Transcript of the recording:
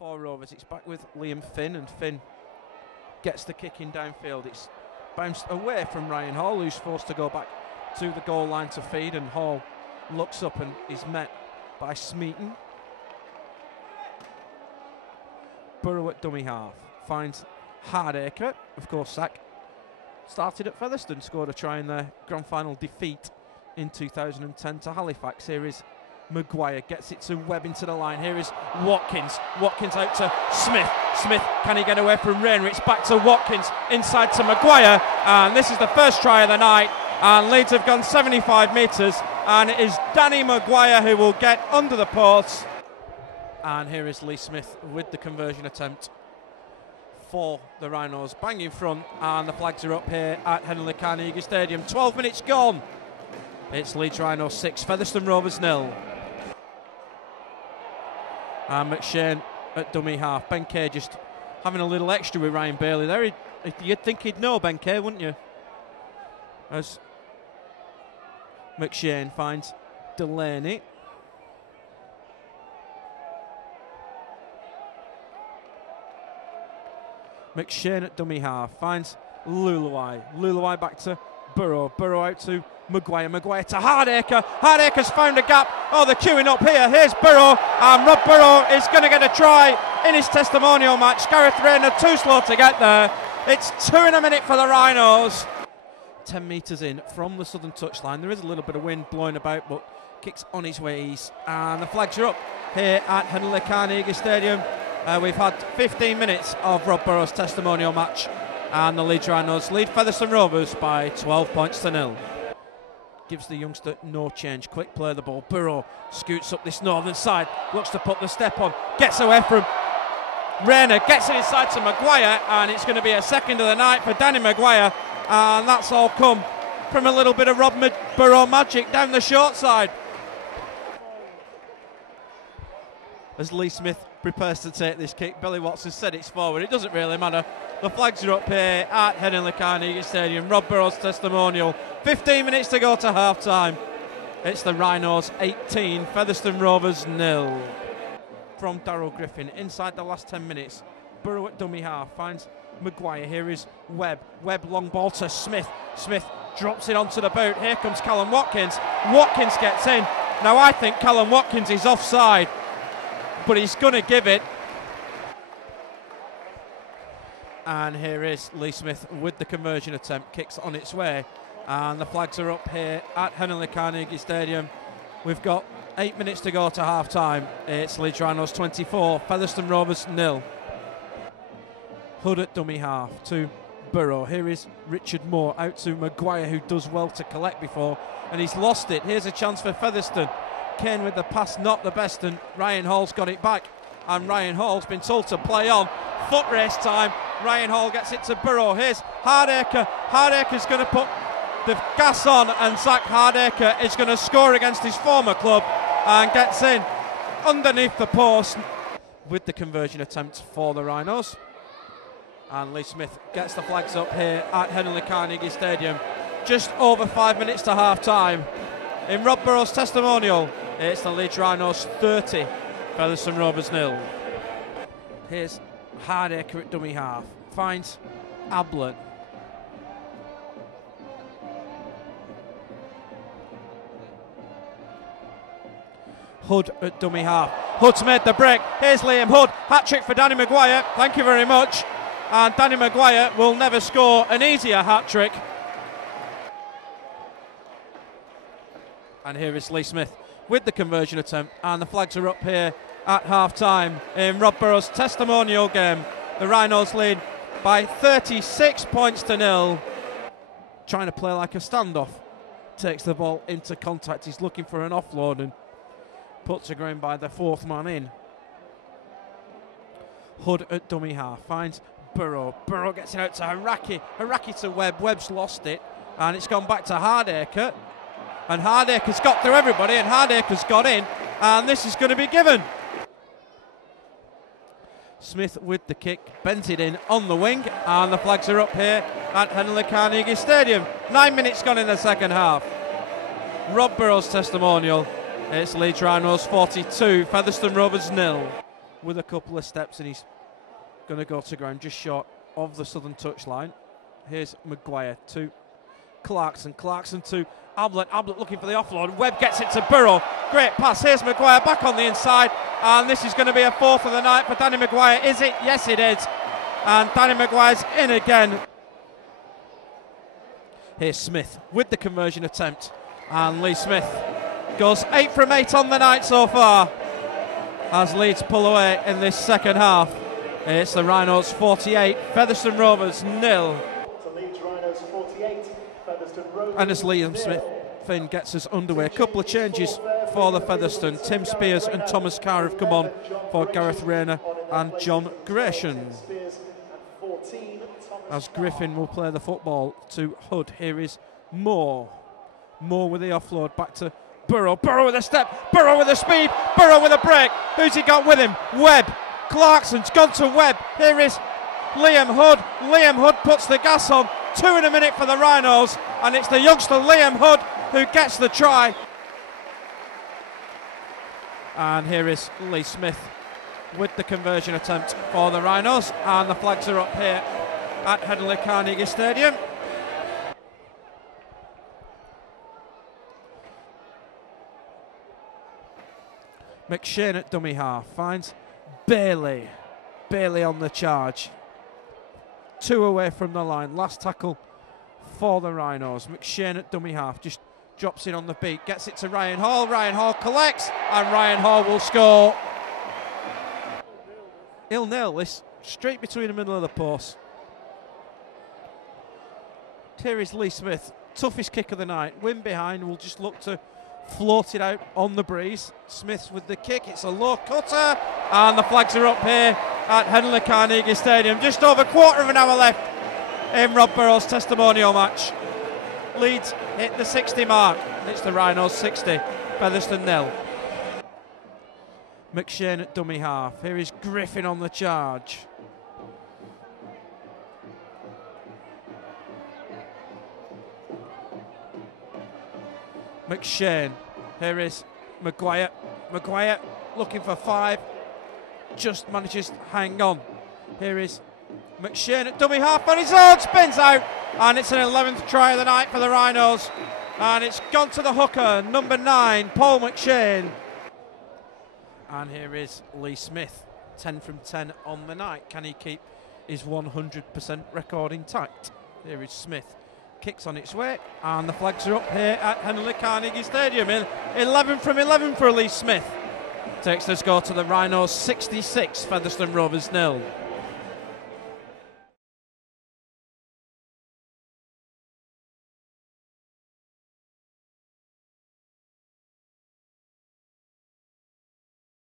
for Rovers. It's back with Liam Finn, and Finn gets the kick in downfield. It's bounced away from Ryan Hall, who's forced to go back to the goal line to feed, and Hall looks up and is met by Smeaton. Burrow at dummy half finds Hardacre. Of course, Sack started at Featherstone, scored a try in their grand final defeat in 2010 to Halifax. Here is Maguire, gets it to Webb into the line. Here is Watkins. Watkins out to Smith. Smith, can he get away from Rayner? It's back to Watkins, inside to Maguire, and this is the first try of the night, and Leeds have gone 75 metres, and it is Danny Maguire who will get under the post. And here is Lee Smith with the conversion attempt for the Rhinos. Bang in front, and the flags are up here at Henley Carnegie Stadium. 12 minutes gone. It's Leeds Rhinos 6, Featherstone Rovers 0. And McShane at dummy half. Ben Kay just having a little extra with Ryan Bailey there. You'd think he'd know Ben Kay, wouldn't you? As McShane finds Delaney. McShane at dummy half finds Luluai. Luluai back to Burrow. Burrow out to Maguire. Maguire to Hardacre. Hardacre's found a gap. Oh, they're queuing up here. Here's Burrow. And Rob Burrow is going to get a try in his testimonial match. Gareth Rayner too slow to get there. It's 2 in a minute for the Rhinos. 10 metres in from the southern touchline. There is a little bit of wind blowing about, but kicks on his way east. And the flags are up here at Henley Carnegie Stadium. We've had 15 minutes of Rob Burrow's testimonial match, and the Leeds Rhinos lead Featherstone Rovers by 12 points to 0. Gives the youngster no change. Quick play of the ball. Burrow scoots up this northern side, looks to put the step on, gets away from Rayner, gets it inside to Maguire, and it's going to be a second of the night for Danny Maguire, and that's all come from a little bit of Rob Burrow magic down the short side. As Lee Smith prepares to take this kick, Billy Watson said it's forward. It doesn't really matter. The flags are up here at Henley Carnegie Stadium. Rob Burrow's testimonial. 15 minutes to go to half time. It's the Rhinos 18, Featherstone Rovers 0. From Darryl Griffin inside the last 10 minutes. Burrow at dummy half finds Maguire. Here is Webb. Webb long ball to Smith. Smith drops it onto the boot. Here comes Callum Watkins. Watkins gets in. Now I think Callum Watkins is offside, but he's going to give it. And here is Lee Smith with the conversion attempt. Kicks on its way, and the flags are up here at Henley Carnegie Stadium. We've got 8 minutes to go to half time. It's Leeds Rhinos 24, Featherstone Rovers 0. Hood at dummy half to Burrow. Here is Richard Moore out to Maguire, who does well to collect before, and he's lost it. Here's a chance for Featherstone. Kane with the pass, not the best, and Ryan Hall's got it back, and Ryan Hall's been told to play on. Foot race time. Ryan Hall gets it to Burrow. Here's Hardacre. Hardacre's going to put the gas on, and Zach Hardacre is going to score against his former club and gets in underneath the post with the conversion attempt for the Rhinos. And Lee Smith gets the flags up here at Henley Carnegie Stadium. Just over 5 minutes to half time. In Rob Burrow's testimonial, it's the Leeds Rhinos 30, Featherstone Rovers 0. Here's Hardacre at dummy half. Finds Ablett. Hood at dummy half. Hood's made the break. Here's Liam Hood. Hat-trick for Danny Maguire. Thank you very much. And Danny Maguire will never score an easier hat-trick. And here is Lee Smith with the conversion attempt, and the flags are up here at half-time in Rob Burrow's testimonial game. The Rhinos lead by 36 points to 0. Trying to play like a standoff. Takes the ball into contact. He's looking for an offload and puts a ground by the fourth man in. Hood at dummy half finds Burrow. Burrow gets it out to Haraki. Haraki to Webb. Webb's lost it, and it's gone back to Hardacre. And Hardacre's got through everybody, and Hardacre's got in, and this is going to be given. Smith with the kick, bent it in on the wing, and the flags are up here at Henley Carnegie Stadium. 9 minutes gone in the second half. Rob Burrow's testimonial. It's Leeds Rhinos 42, Featherstone Rovers 0. with a couple of steps, and he's going to go to ground just short of the southern touchline. Here's Maguire to Clarkson. Clarkson to Ablett. Ablett looking for the offload. Webb gets it to Burrow. Great pass. Here's Maguire back on the inside. And this is going to be a fourth of the night for Danny Maguire. Is it? Yes, it is. And Danny Maguire's in again. Here's Smith with the conversion attempt. And Lee Smith goes 8 from 8 on the night so far as Leeds pull away in this second half. It's the Rhinos 48, Featherstone Rovers 0. Leeds Rhinos 48, Featherstone Rovers. And as Liam Smith Finn gets us underway, a couple of changes for the Featherstone. Tim Spears and Thomas Carr have come on for Gareth Rayner and John Gresham. As Griffin will play the football to Hood. Here is Moore. Moore with the offload back to Burrow. Burrow with a step. Burrow with a speed. Burrow with a break. Who's he got with him? Webb. Clarkson's gone to Webb. Here is Liam Hood. Liam Hood puts the gas on. 2 in a minute for the Rhinos. And it's the youngster Liam Hood who gets the try. And here is Lee Smith with the conversion attempt for the Rhinos. And the flags are up here at Henley Carnegie Stadium. McShane at dummy half finds Bailey. Bailey on the charge. 2 away from the line. Last tackle for the Rhinos. McShane at dummy half just drops in on the beat. Gets it to Ryan Hall. Ryan Hall collects and Ryan Hall will score. 0-0. This straight between the middle of the post. Here is Lee Smith. Toughest kick of the night. Win behind. Will just look to float it out on the breeze. Smith's with the kick. It's a low cutter. And the flags are up here at Henley Carnegie Stadium. Just over a quarter of an hour left in Rob Burrow's testimonial match. Leeds hit the 60 mark. It's the Rhinos 60. Featherstone 0. McShane at dummy half. Here is Griffin on the charge. McShane. Here is Maguire. Maguire looking for 5. Just manages to hang on. Here is McShane at dummy half on his own. Spins out. And it's an 11th try of the night for the Rhinos. And it's gone to the hooker, number 9, Paul McShane. And here is Lee Smith. 10 from 10 on the night. Can he keep his 100% record intact? Here is Smith. Kicks on its way, and the flags are up here at Henley Carnegie Stadium. 11 from 11 for Lee Smith. Takes the score to the Rhinos 66, Featherstone Rovers 0.